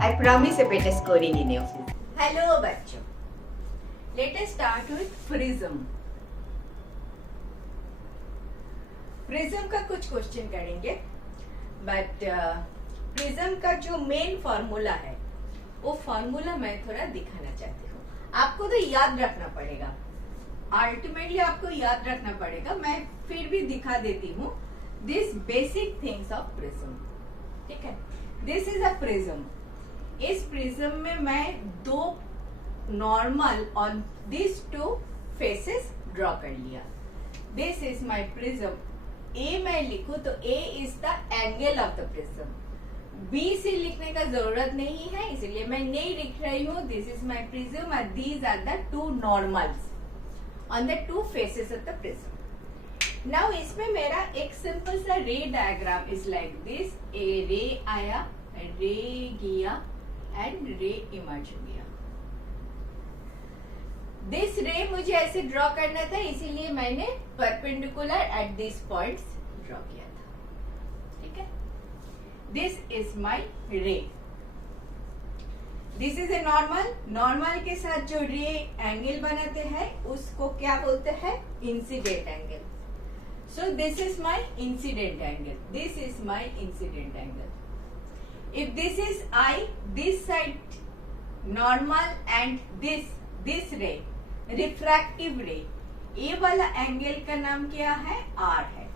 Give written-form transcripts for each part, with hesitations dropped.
I promise a better scoring in your physics. Hello बच्चों, let us start with prism. Prism का कुछ question करेंगे, but prism का जो मेन फॉर्मूला है वो फॉर्मूला मैं थोड़ा दिखाना चाहती हूँ। आपको तो याद रखना पड़ेगा, अल्टीमेटली आपको याद रखना पड़ेगा। मैं फिर भी दिखा देती हूँ this basic things of prism. ठीक है, दिस इज अ प्रिज्म। इस प्रिज्म में मैं दो normal on this two faces draw कर लिया। This is my prism. A मैं लिखूं तो A is the angle of the prism. B से लिखने का जरूरत नहीं है, इसलिए मैं नहीं लिख रही हूँ। This is my prism and these are the two normals on the two faces of the prism. Now इसमें मेरा एक सिंपल सा ray diagram is like this. A ray आया, रे गया एंड रे इमर्ज हो गया। दिस रे मुझे ऐसे ड्रॉ करना था, इसीलिए मैंने perpendicular at this points draw किया था। ठीक है, दिस इज माय रे। This is a normal. Normal के साथ जो रे एंगल बनाते हैं उसको क्या बोलते हैं? Incident angle. So this is my incident angle. This is my incident angle. If this is I, this side normal and this ray refractive ray, ये वाला एंगल का नाम क्या है? R है।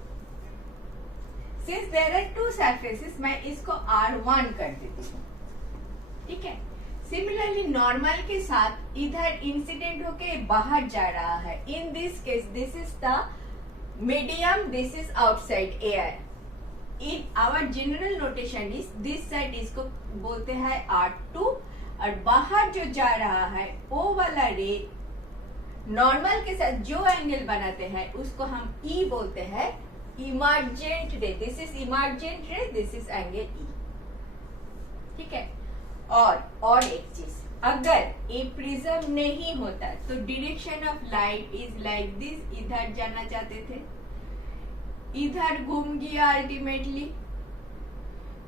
Since there are two surfaces, मैं इसको R1 कर देती हूँ। ठीक है, सिमिलरली नॉर्मल के साथ इधर इंसिडेंट होके बाहर जा रहा है। इन this case this is the medium, this is outside air. In our general notation is this side इसको बोलते हैं R2 और बाहर जो जा रहा है वो वाला रे नॉर्मल के साथ जो एंगल बनाते हैं उसको हम E बोलते हैं, इमर्जेंट रे। दिस इज इमर्जेंट रे, दिस इज एंगल E। ठीक है, और एक चीज, अगर ये प्रिज्म नहीं होता तो direction of light is like this. इधर जाना चाहते थे, इधर घूम गया अल्टीमेटली,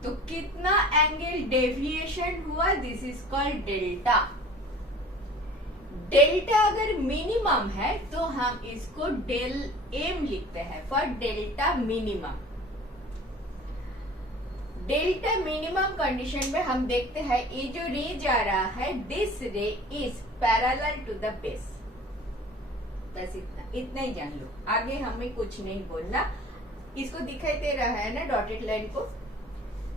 तो कितना एंगल डेविएशन हुआ? This is called delta. Delta अगर मिनिमम है तो हम इसको डेल एम लिखते हैं for delta minimum. Delta minimum condition में हम देखते हैं ये जो रे जा रहा है, this ray is parallel to the base. बस इतना ही जान लो, आगे हमें कुछ नहीं बोलना। इसको दिखाई दे रहा है ना डॉटेड लाइन को?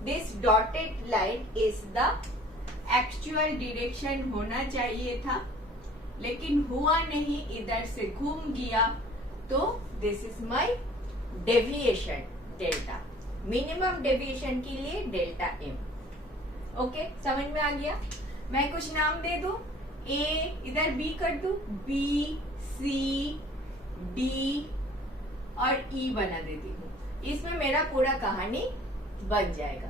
This dotted line is the actual direction होना चाहिए था, लेकिन हुआ नहीं, इधर से घूम गया, तो this is my deviation delta. Minimum deviation के लिए डेल्टा एम। ओके, समझ में आ गया? मैं कुछ नाम दे दूं, ए इधर बी कर दूं, बी सी डी और ई बना देती हूँ। इसमें मेरा पूरा कहानी बन जाएगा।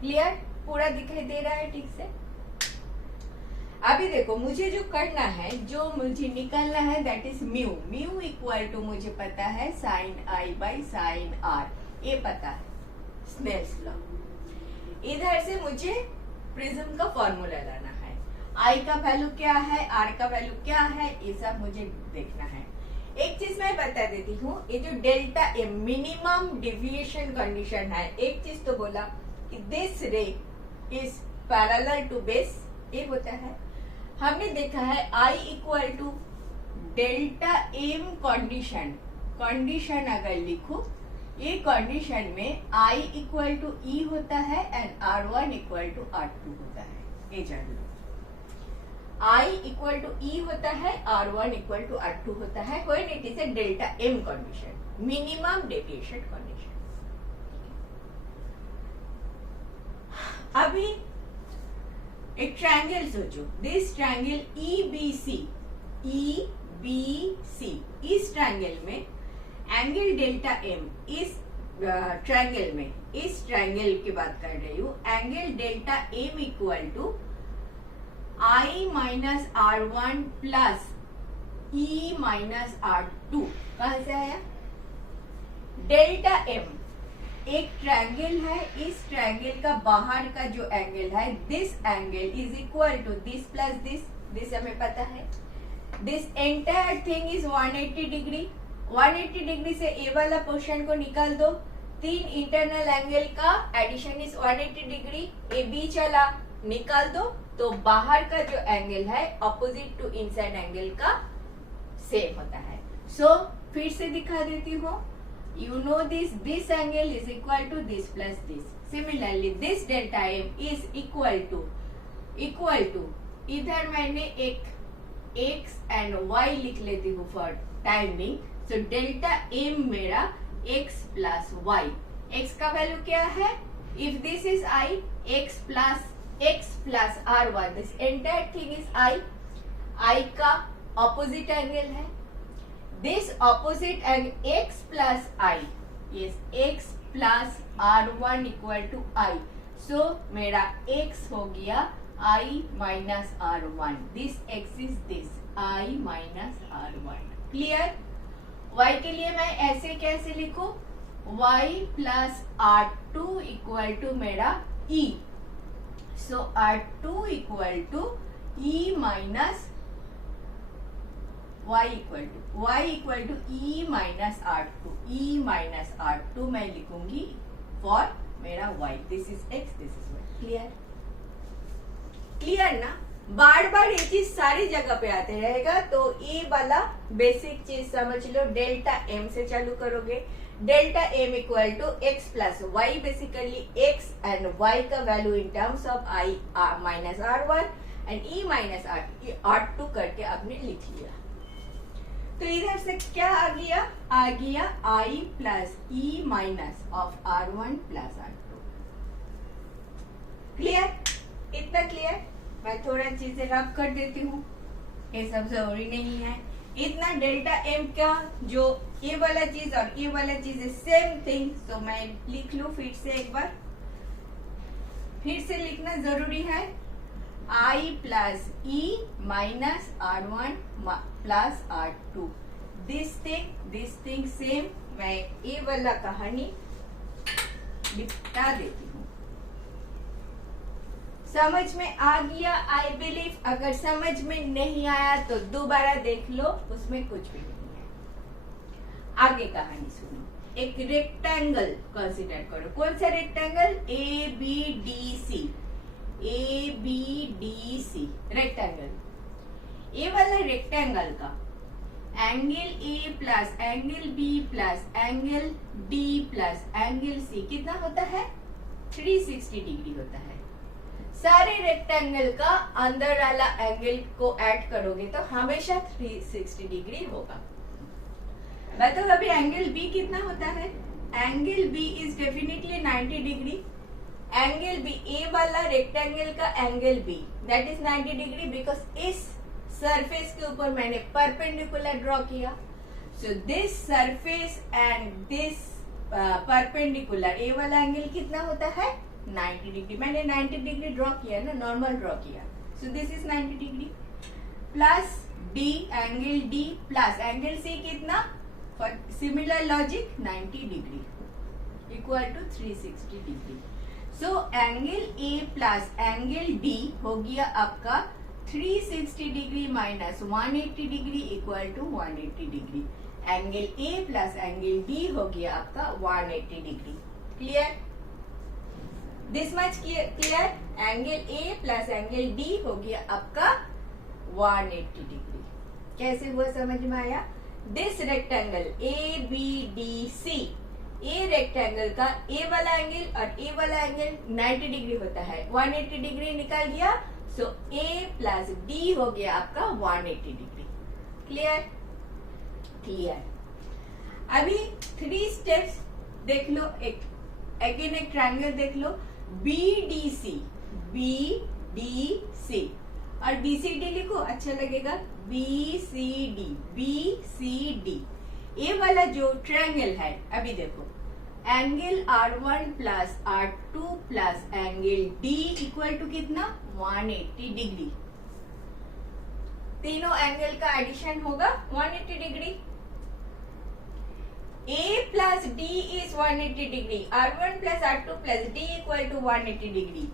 क्लियर? पूरा दिखाई दे रहा है ठीक से? अभी देखो, मुझे जो करना है, जो मुझे निकालना है, that is mu. Mu equal to मुझे पता है sine I by sine R, ये पता है, स्नेल्स लॉ। इधर से मुझे प्रिज्म का फॉर्मूला लाना है। आई का वैल्यू क्या है, आर का वैल्यू क्या है, ये सब मुझे देखना है। एक चीज मैं बता देती हूँ, ये जो delta M minimum deviation condition है, एक चीज तो बोला कि this ray is parallel to base, ये होता है। हमने देखा है i equal to delta m condition. Condition अगर लिखूं, ये कंडीशन में आई इक्वल टू ई होता है and R1 equal to R2 होता है। ये जान लो, I इक्वल टू E होता है, R1 इक्वल टू R2 होता है when it is a delta M condition, minimum deviation condition. अभी एक ट्रायंगल सोचो, दिस ट्रायंगल EBC। इस ट्रायंगल में एंगल डेल्टा M, इस ट्रायंगल में, इस ट्रायंगल की बात कर रही हूँ, angle delta M equal to I minus R1 plus E minus R2। कहां से आया? डेल्टा M एक ट्रायंगल है, इस ट्रायंगल का बाहर का जो एंगल है, this angle is equal to this plus this हमें पता है। This entire thing is 180 degree. 180 degree से ए वाला पोर्शन को निकाल दो। तीन इंटरनल एंगल का addition is 180 degree. A B चला, निकाल दो, तो बाहर का जो एंगल है ऑपोजिट टू इनसाइड एंगल का सेम होता है। सो फिर से दिखा देती हूँ। You know this angle is equal to this plus this. Similarly, this delta m is equal to इधर मैंने एक x and y लिख लेती हूँ for timing. So delta m मेरा x plus y. x का वैल्यू क्या है? If this is I, x plus r1. This entire thing is I का opposite angle है. This opposite and x plus I, yes, x plus r1 equal to I. So मेरा x हो गया I minus r1. This x is this I minus r1. Clear? y के लिए मैं ऐसे कैसे लिखूं? y plus r2 equal to मेरा e. So r2 equal to e minus y equal to e minus r2. e minus r2 मैं लिखूंगी for मेरा y. This is x, this is y. Clear ना? बार बार ये चीज सारी जगह पे आते रहेगा, तो ये वाला बेसिक चीज समझ लो। डेल्टा m से चालू करोगे। Delta m equal to x plus y, basically x and y का value in terms of i minus r1 and e minus r2 करके आपने लिख लिया। तो इधर से क्या आ गया I plus E minus of r1 plus r2। Clear? इतना क्लियर? मैं थोड़ा चीजें रब कर देती हूँ, ये सब जरूरी नहीं है। इतना डेल्टा m का जो ये वाला चीज और ये वाला चीज है सेम थिंग। तो मैं लिख लूं फिर से एक बार, फिर से लिखना जरूरी है। I plus e minus r1 plus r2। This thing same. मैं ये वाला कहानी लिखता देती हूँ। समझ में आ गया आई बिलीव। अगर समझ में नहीं आया तो दोबारा देख लो, उसमें कुछ भी नहीं है। आगे कहानी सुनो। एक रेक्टेंगल कंसीडर करो। कौन सा रेक्टेंगल? ABDC। रेक्टेंगल। ये वाला रेक्टेंगल का angle A plus angle B plus angle D plus angle C कितना होता है? 360 डिग्री होता है। सारे रेक्टेंगल का अंदर वाला एंगल को ऐड करोगे तो हमेशा 360 डिग्री होगा। बताओ अभी एंगल B कितना होता है? Angle B is definitely 90 degree. Angle B, A वाला रेक्टेंगल का angle B that is 90 degree, because इस सरफेस के ऊपर मैंने परपेंडिकुलर ड्रॉ किया। So this surface and this perpendicular, A वाला एंगल कितना होता है? 90 डिग्री। मैंने 90 डिग्री ड्रॉ किया ना, नॉर्मल ड्रॉ किया। So this is 90 degree plus D, angle D plus angle C कितना? For similar logic 90 degree equal to 360 degree. So angle A plus angle D हो गया आपका 360 degree minus 180 degree equal to 180 degree. Angle A plus angle D हो गया आपका 180 degree. Clear? This much clear? Angle A plus angle D हो गया आपका 180 degree. कैसे हुआ समझ में आया? This rectangle ABDC, a rectangle का ए वाला एंगल और ए वाला एंगल 90 डिग्री होता है। 180 डिग्री निकल गया। सो A प्लस D हो गया आपका 180 डिग्री। क्लियर? क्लियर। अभी 3 स्टेप्स देख लो। एक ट्रायंगल देख लो, BDC और BCD लिखो, अच्छा लगेगा। BCD। ये वाला जो ट्रायंगल है, अभी देखो angle R1 plus R2 plus angle D equal to कितना? 180 डिग्री। तीनों एंगल का एडिशन होगा 180 degree. A plus D is 180 degree. R1 plus R2 plus D equal to 180 degree.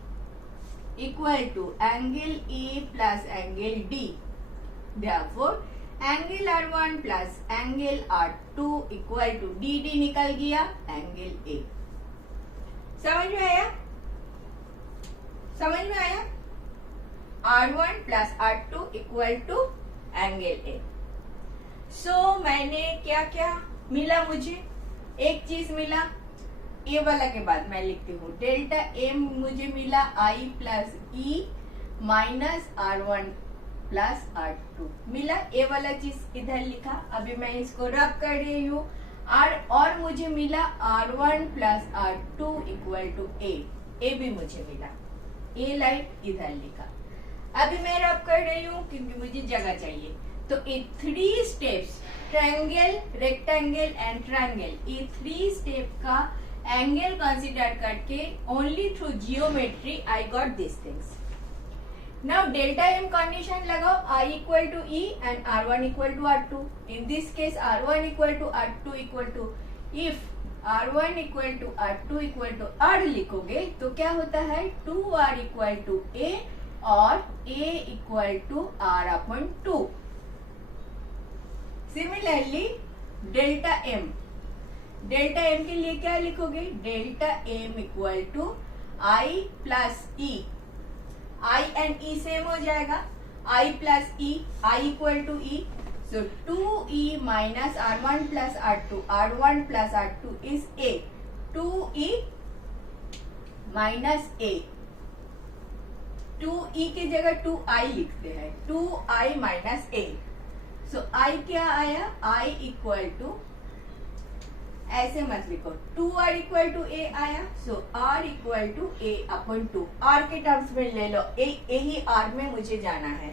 Equal to angle A plus angle D. Therefore, angle R1 plus angle R2 equal to DD निकल गया angle A. समझ में आया? समझ में आया? R1 plus R2 equal to angle A. So मैंने क्या क्या मिला, मुझे एक चीज मिला, ए वाला के बाद मैं लिखती हूँ डेल्टा एम मुझे मिला आई plus E minus R1 plus R2 मिला, ए वाला चीज इधर लिखा. अभी मैं इसको रब कर रही हूँ. और मुझे मिला R1 plus R2 equal to ए भी मुझे मिला. ए लाइन इधर लिखा. अभी मैं रब कर रही हूँ क्योंकि मुझे जगह चाहिए. तो ये 3 steps, triangle, rectangle and triangle, ये 3 स्टेप का एंगल कंसीडर करके only through geometry I got this things. Now delta m condition लगाओ, i equal to E and R1 equal to R2. In this case R1 equal to R2 equal to, if R1 equal to R2 equal to R लिखोगे तो क्या होता है 2R equal to A और A equal to R upon 2. Similarly delta m के लिए क्या लिखोगे, delta m equal to I plus e. I and e same हो जाएगा, i plus e, i equal to e. So 2e minus R1 plus R2, R1 plus R2 is A. 2e minus A, 2e की जगह 2i लिखते हैं, 2i minus A. So I क्या आया, I equal to, ऐसे मत लिखो, 2R equal to A आया. So R equal to A upon 2. R के टर्म्स में ले लो, यही R में मुझे जाना है.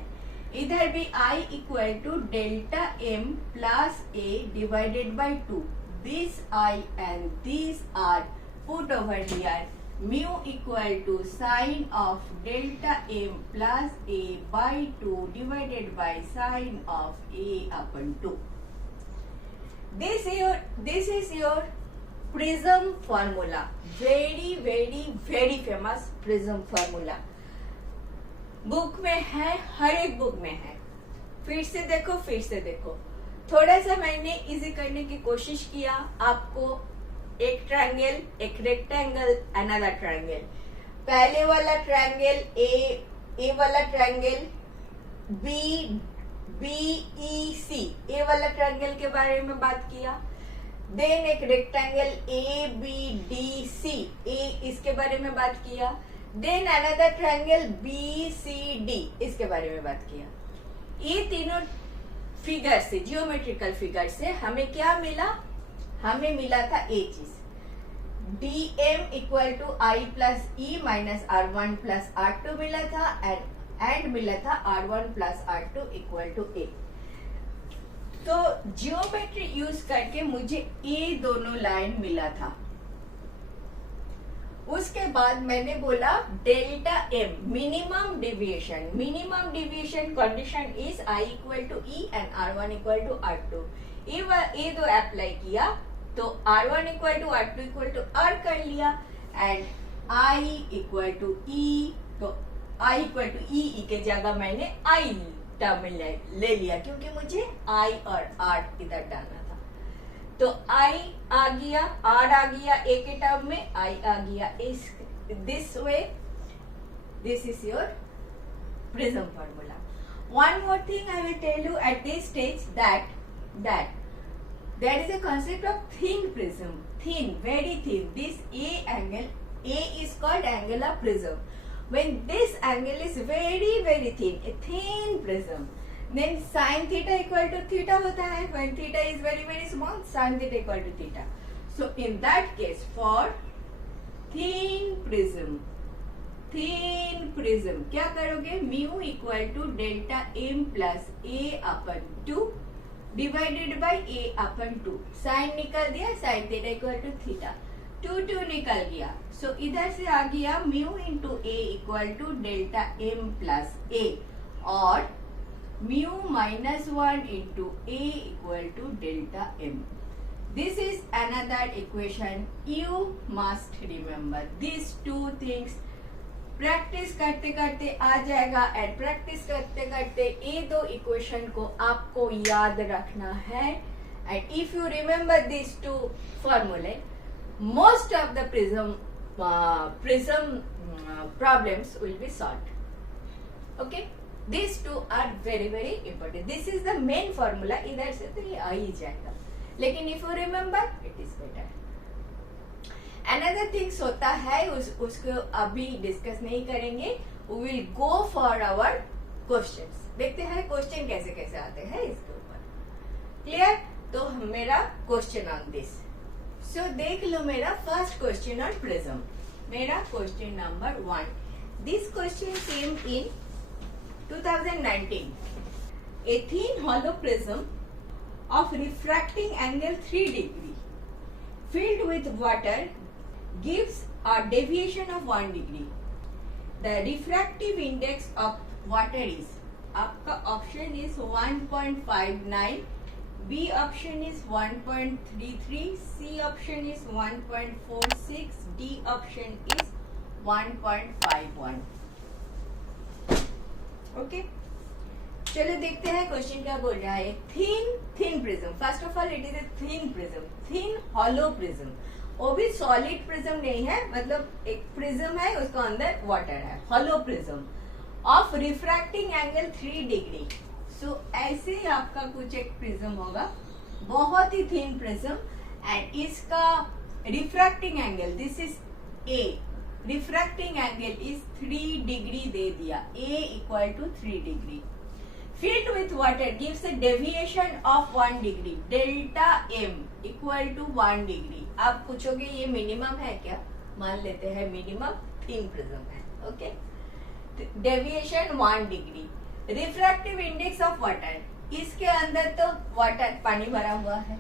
इधर भी I equal to delta M plus A divided by 2. This I and this R put over here. mu equal to sine of delta m plus a by 2 divided by sine of a upon 2. This is your prism formula. Very very very famous prism formula. Book में है, हर एक book में है. फिर से देखो. थोड़ा सा मैंने इजी करने की कोशिश किया. आपको एक ट्रायंगल, एक रेक्टेंगल, अनदर ट्रायंगल. पहले वाला ट्रायंगल ए वाला ट्रायंगल BEC, ए वाला ट्रायंगल के बारे में बात किया. देन एक रेक्टेंगल ABDC, इसके बारे में बात किया. देन अनदर ट्रायंगल BCD, इसके बारे में बात किया. ये तीनों फिगर से, जियोमेट्रिकल फिगर से हमें क्या मिला, हमें मिला था ए चीज, DM equal to I plus E minus R1 plus R2 मिला था एंड मिला था R1 plus R2 equal to A. तो जियोमेट्री यूज करके मुझे ये दोनों लाइन मिला था. उसके बाद मैंने बोला delta M, minimum deviation condition is I equal to E and R1 equal to R2. ये दो अप्लाई किया तो R1 equal to R2 equal to R कर लिया and I equal to E. तो I इक्वल टू E के जगह मैंने I टर्म ले लिया क्योंकि मुझे I और R इधर डालना था. तो I आ गया, R आ गया A के टर्म में, I आ गया इस this way. This is your prism formula. One more thing I will tell you at this stage that there is a concept of thin prism. Thin, very thin. This A is called angle of prism. When this angle is very very thin, a thin prism, then sin theta equal to theta होता है. When theta is very very small, sin theta equal to theta. So in that case, for thin prism क्या करोगे, mu equal to delta m plus a upon 2 divided by A upon 2. Sine निकल दिया, sine theta equal to theta, 2 निकल गया. So इधर से आ गया mu into A equal to delta m plus A और mu minus 1 into A equal to delta m. This is another equation. You must remember these two things. Practice करते करते आ जाएगा एंड प्रैक्टिस करते करते ये दो इक्वेशन को आपको याद रखना है. And if you remember this two फॉर्मूले, most of the prism problems will be solved. Okay, these two are very very important. This is the main formula. इधर से तो ये आ ही जाएगा, लेकिन if you remember it is better. Another things होता है उसको अभी डिस्कस नहीं करेंगे. We will go for our questions. देखते हैं क्वेश्चन कैसे कैसे आते हैं इसके ऊपर. क्लियर? तो मेरा क्वेश्चन ऑन दिस. सो देख लो मेरा फर्स्ट क्वेश्चन ऑन प्रिज्म. मेरा question number 1. This question came in 2019. A thin hollow prism of refracting angle 3 degree filled with water gives a deviation of 1 degree. The refractive index of water is, आपका option is 1.59, B option is 1.33, C option is 1.46, D option is 1.51. Okay, चलो देखते हैं question क्या बोल रहा है. Thin prism. First of all it is a thin prism, thin hollow prism. वो भी सॉलिड प्रिज्म नहीं है, मतलब एक प्रिज्म है उसका अंदर वाटर है. Hollow prism of refracting angle 3 degree. So ऐसे ही आपका कुछ एक प्रिज्म होगा, बहुत ही थिन प्रिज्म. एंड इसका refracting angle, this is A, refracting angle is 3 degree दे दिया. A equal to 3 degree. Filled with water gives a deviation of 1 degree. Delta M equal to 1 degree. आप पूछोगे ये मिनिमम है क्या? मान लेते हैं मिनिमम थिन प्रिज्म है. Okay, deviation 1 degree. Refractive index of water, इसके अंदर तो वाटर पानी भरा हुआ है.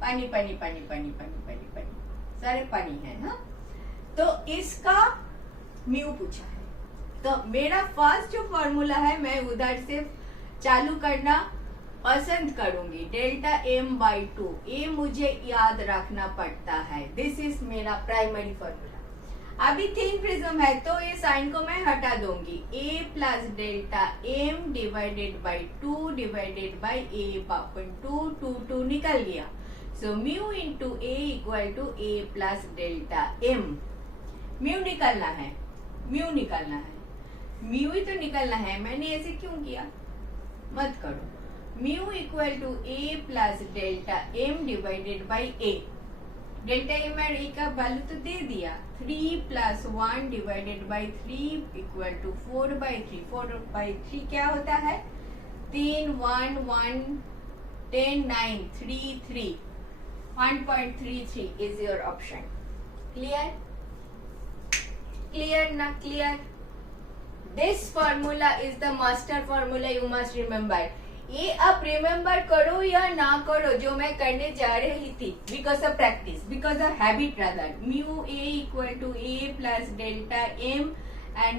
पानी पानी पानी पानी पानी पानी पानी सारे पानी है ना. तो इसका म्यू पूछा है. तो मेरा फर्स्ट जो फॉर्मूला है मैं उधर से चालू करना पसंद करूंगी. Delta m by 2. ये मुझे याद रखना पड़ता है. दिस इज मेरा प्राइमरी फॉर्मूला. अभी थिन प्रिज्म है तो ये साइन को मैं हटा दूंगी. A plus delta M divided by 2 divided by A upon 2 निकल गया. So mu into A equal to A plus delta m. Mu निकलना है, म्यू निकलना है, म्यू ही तो निकलना है. मैंने ऐसे क्यों किया मत करो. Mu equal to A plus delta M divided by A. Delta M और ए का वैल्यू तो दे दिया. 3 प्लस 1 divided by 3 equal to 4 by 3. 4 by 3 क्या होता है? 3 1 1 10 9 3 3. 1.33 is your option. Clear? Clear ना clear? This formula is the master formula, you must remember. ये आप रिमेम्बर करो या ना करो, जो मैं करने जा रही थी, because of practice, because of habit rather. Mu A equal to A plus delta m and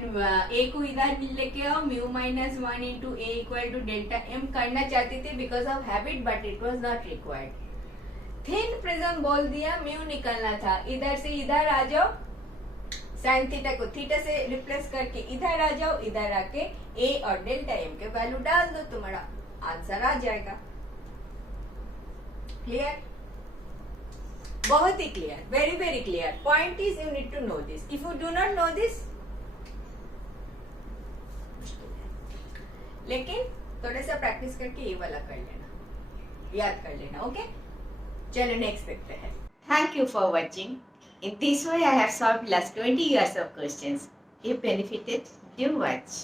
A को इधर लेके आओ. Mu minus 1 into A equal to delta m करना चाहती थी because of habit, but it was not required. Thin prism बोल दिया, mu निकलना था. इधर से इधर आ जाओ, साइन थीटा को थीटा से रिप्लेस करके इधर आ जाओ. इधर आके ए और डेल्टा एम के वैल्यू डाल दो, तुम्हारा आंसर आ जाएगा. क्लियर? बहुत ही clear, very very clear. Point is you need to know this. If you do not know this, लेकिन थोड़ा सा प्रैक्टिस करके ये वाला कर लेना, याद कर लेना. ओके, चलो नेक्स्ट देखते हैं. Thank you for watching. In this way, I have solved last 20 years of questions. If benefited, do watch.